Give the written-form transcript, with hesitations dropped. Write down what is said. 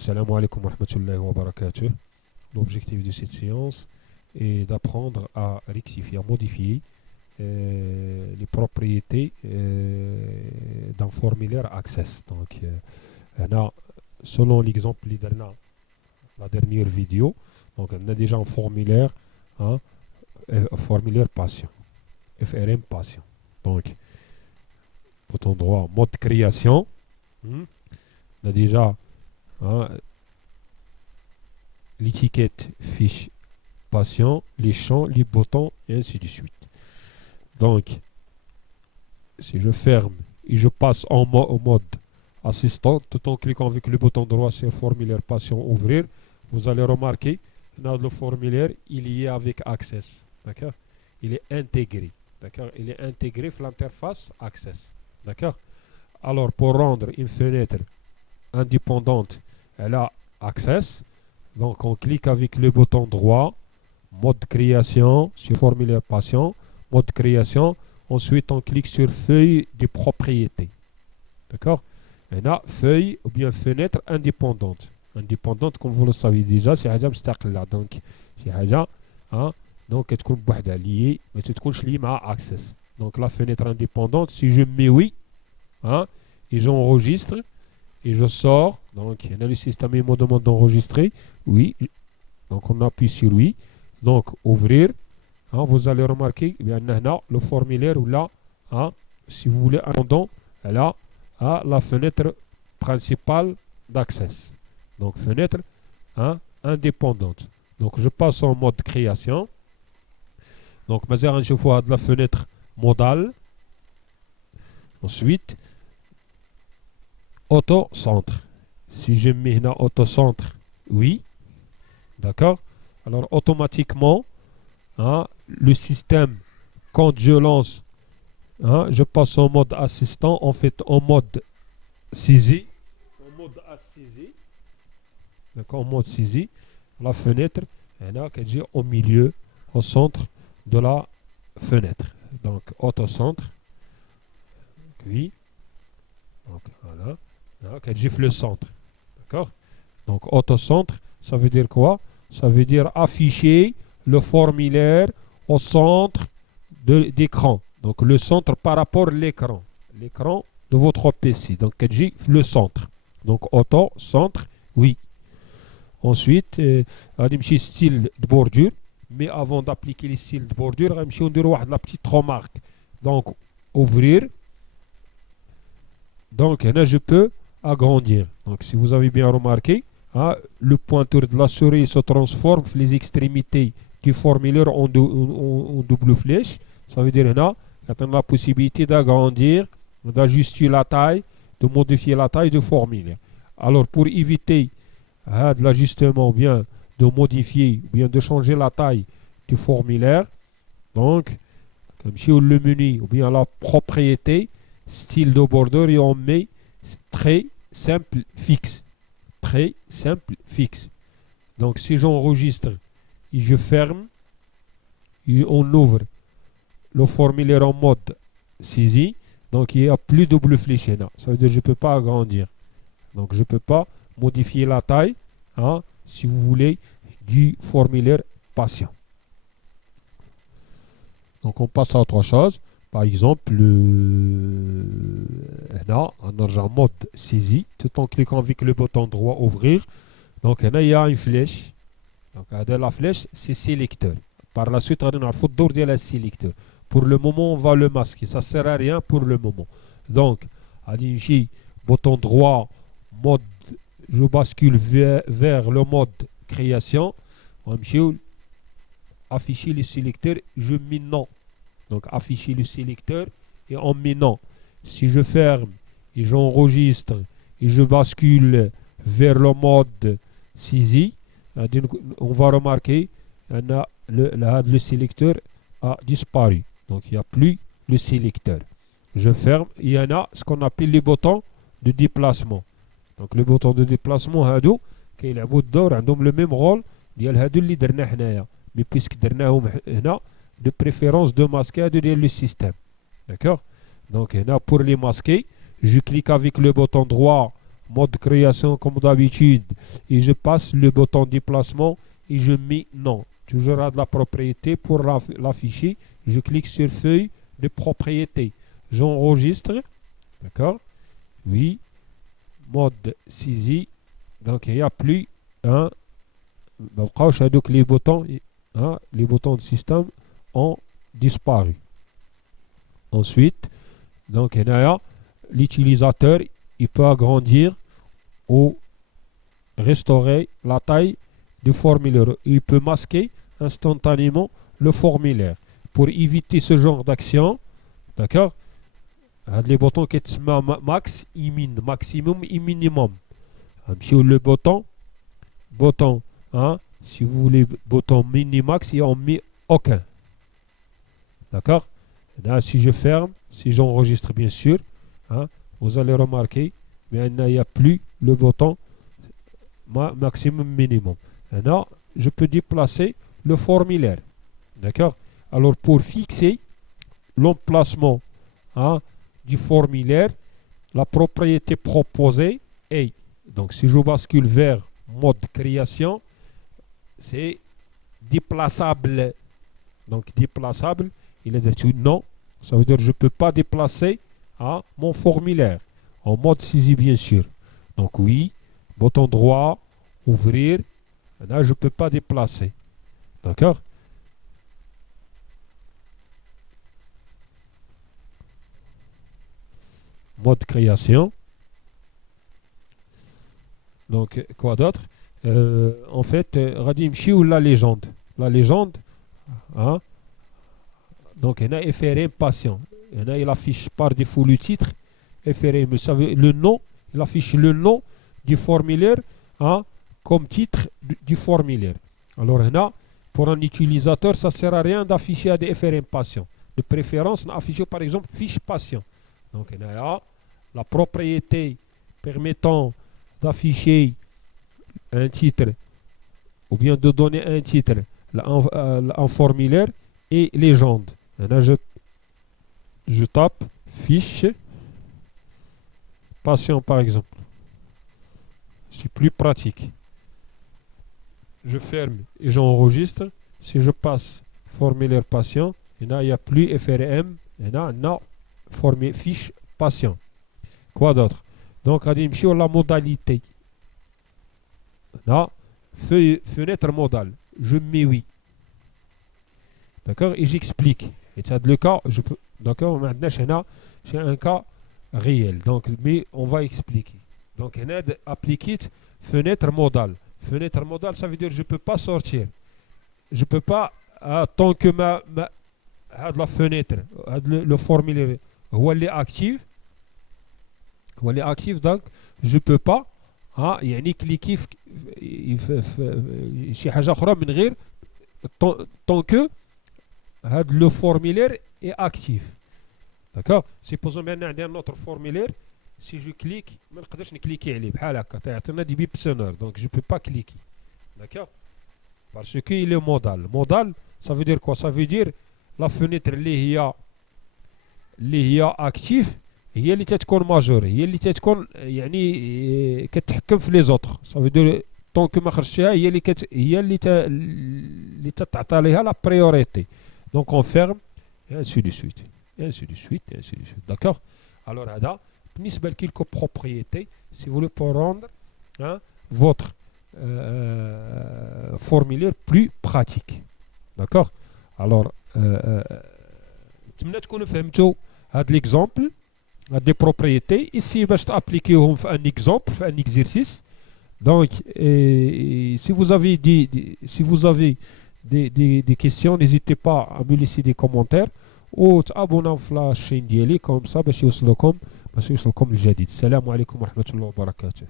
Salam alaikum wa rahmatullahi wa barakatuh. L'objectif de cette séance est d'apprendre à rectifier, à modifier les propriétés d'un formulaire Access. Donc, selon l'exemple de la dernière vidéo, donc on a déjà un formulaire, hein, un formulaire patient, FRM patient. Donc, bouton droit, mode création. On a déjà l'étiquette fiche patient, les champs, les boutons et ainsi de suite. Donc, si je ferme et je passe au mode assistant, tout en cliquant avec le bouton droit sur formulaire patient ouvrir, vous allez remarquer que le formulaire il y est avec Access. D'accord? Il est intégré. D'accord? Il est intégré dans l'interface Access. D'accord? Alors, pour rendre une fenêtre indépendante, elle a Access. Donc, on clique avec le bouton droit, mode création, sur formulaire patient, mode création. Ensuite, on clique sur feuille de propriété. D'accord? Et là, feuille ou bien fenêtre indépendante. Indépendante, comme vous le savez déjà, c'est حاجة مستقلة. Donc, c'est حاجة donc تكون بوحدها liée, mais tu تكونش liée مع Access. Donc, la fenêtre indépendante, si je mets oui, et j'enregistre, et je sors, donc le système me demande d'enregistrer, oui, donc on appuie sur oui, donc ouvrir, vous allez remarquer, bien le formulaire ou là, si vous voulez, là, la fenêtre principale d'Access. Donc fenêtre indépendante. Donc je passe en mode création. Donc je vois de la fenêtre modale. Ensuite, auto-centre. Si je mets là auto-centre, oui. D'accord? Alors automatiquement, le système, quand je lance, je passe en mode assistant, en fait en mode saisie. En mode assaisie. D'accord? En mode saisie. La fenêtre, elle est au milieu, au centre de la fenêtre. Donc auto-centre. Oui. Donc voilà. Qu'elle gifle le centre. D'accord? Donc auto-centre, ça veut dire quoi? Ça veut dire afficher le formulaire au centre d'écran. Donc le centre par rapport à l'écran. L'écran de votre PC. Donc qu'elle gifle le centre. Donc auto-centre, oui. Ensuite, un style de bordure. Mais avant d'appliquer les styles de bordure, on va la petite remarque. Donc ouvrir. Donc là, je peux agrandir. Donc si vous avez bien remarqué, le pointeur de la souris se transforme les extrémités du formulaire en double flèche. Ça veut dire là, on a la possibilité d'agrandir, d'ajuster la taille, de modifier la taille du formulaire. Alors pour éviter de l'ajustement, bien de modifier, bien de changer la taille du formulaire, donc comme sur le menu ou bien la propriété, style de bordure, et on met très simple fixe. Très simple fixe. Donc si j'enregistre et je ferme, et on ouvre le formulaire en mode saisie, donc il n'y a plus double fléché là. Ça veut dire que je ne peux pas agrandir. Donc je ne peux pas modifier la taille, si vous voulez, du formulaire patient. Donc on passe à autre chose. Par exemple, là, on a un mode saisie, tout en cliquant avec le bouton droit ouvrir. Donc là, il y a une flèche. Donc la flèche, c'est sélecteur. Par la suite, on a le faute d'ordre de la sélecteur. Pour le moment, on va le masquer. Ça ne sert à rien pour le moment. Donc, ici, bouton droit, mode, je bascule vers le mode création. On va afficher le sélecteur, je mets non. Donc afficher le sélecteur et en met non. Si je ferme et j'enregistre et je bascule vers le mode saisie, on va remarquer que le sélecteur a disparu. Donc il n'y a plus le sélecteur. Je ferme, il y en a ce qu'on appelle les boutons de déplacement. Donc le bouton de déplacement, qui ont le même rôle mais puisque de préférence de masquer le système. D'accord? Donc là, pour les masquer, je clique avec le bouton droit mode création comme d'habitude, et je passe le bouton déplacement et je mets non. Toujours à de la propriété pour l'afficher. Je clique sur feuille de propriété. J'enregistre. D'accord? Oui. Mode saisie. Donc il n'y a plus un. Donc les boutons de système ont disparu. Ensuite, donc l'utilisateur il peut agrandir ou restaurer la taille du formulaire. Il peut masquer instantanément le formulaire. Pour éviter ce genre d'action, d'accord, les boutons qui sont max et min, maximum et minimum. Le bouton, si vous voulez, bouton minimax, il en met aucun. D'accord? Là, si je ferme, si j'enregistre bien sûr, vous allez remarquer, mais il n'y a plus le bouton maximum minimum. Maintenant, je peux déplacer le formulaire. D'accord? Alors, pour fixer l'emplacement du formulaire, la propriété proposée est, donc si je bascule vers mode création, c'est déplaçable. Donc, déplaçable, il est dessus non. Ça veut dire que je ne peux pas déplacer mon formulaire. En mode saisie, bien sûr. Donc, oui, bouton droit, ouvrir. Là, je ne peux pas déplacer. D'accord? Mode création. Donc, quoi d'autre? En fait, Radim Chi ou la légende. La légende, donc, il y a FRM patient. Il affiche par défaut le titre. FRM, vous savez, le nom, il affiche le nom du formulaire comme titre du formulaire. Alors, pour un utilisateur, ça ne sert à rien d'afficher des FRM patient. De préférence, afficher par exemple fiche patient. Donc, il y a la propriété permettant d'afficher un titre ou bien de donner un titre en formulaire et légende. Là, je tape fiche patient par exemple. C'est plus pratique. Je ferme et j'enregistre. Si je passe formulaire patient, il n'y a plus FRM, il y a fiche patient. Quoi d'autre? Donc, on dit sur la modalité. Là, fenêtre modale. Je mets oui. D'accord? Et j'explique. Et ça, le cas, je peux. D'accord? Maintenant, j'ai un cas réel. Donc, mais on va expliquer. Donc, on a appliqué fenêtre modale. Fenêtre modale, ça veut dire que je ne peux pas sortir. Je ne peux pas, tant que la fenêtre, le formulaire, elle est active. Elle est active, donc je ne peux pas cliquer شي حاجة أخرى من غير tant que le formulaire est actif. D'accord? Supposons maintenant عندي un autre formulaire. Si je clique, ما نقدرش نكليكي عليه بحال هكا تعطينا دي بيب sonore. Donc je ne peux pas cliquer. D'accord? Parce qu'il est modal. Modal, ça veut dire quoi? Ça veut dire la fenêtre اللي هي active هي اللي تتكون ماجور، هي اللي تتكون يعني كتحكم في لي زوطر. صافي دو طونك ما خرجتيها هي اللي تتعطى ليها لا بريوريتي. دونك اون فيرم et ainsi de suite et ainsi de suite et ainsi de suite. D'accord? Alors هذا بالنسبه لكيلكو بروبريتي si vous voulez pour rendre votre formulaire plus pratique. D'accord? Alors نتمنى تكونوا فهمتوا هذا l'exemple des propriétés. Ici, je vais appliquer un exemple, un exercice. Donc, si vous avez des questions, n'hésitez pas à me laisser des commentaires ou abonnez-vous à la chaîne d'Yeli comme ça, باش يوصلكم الجديد. السلام عليكم ورحمة الله وبركاته.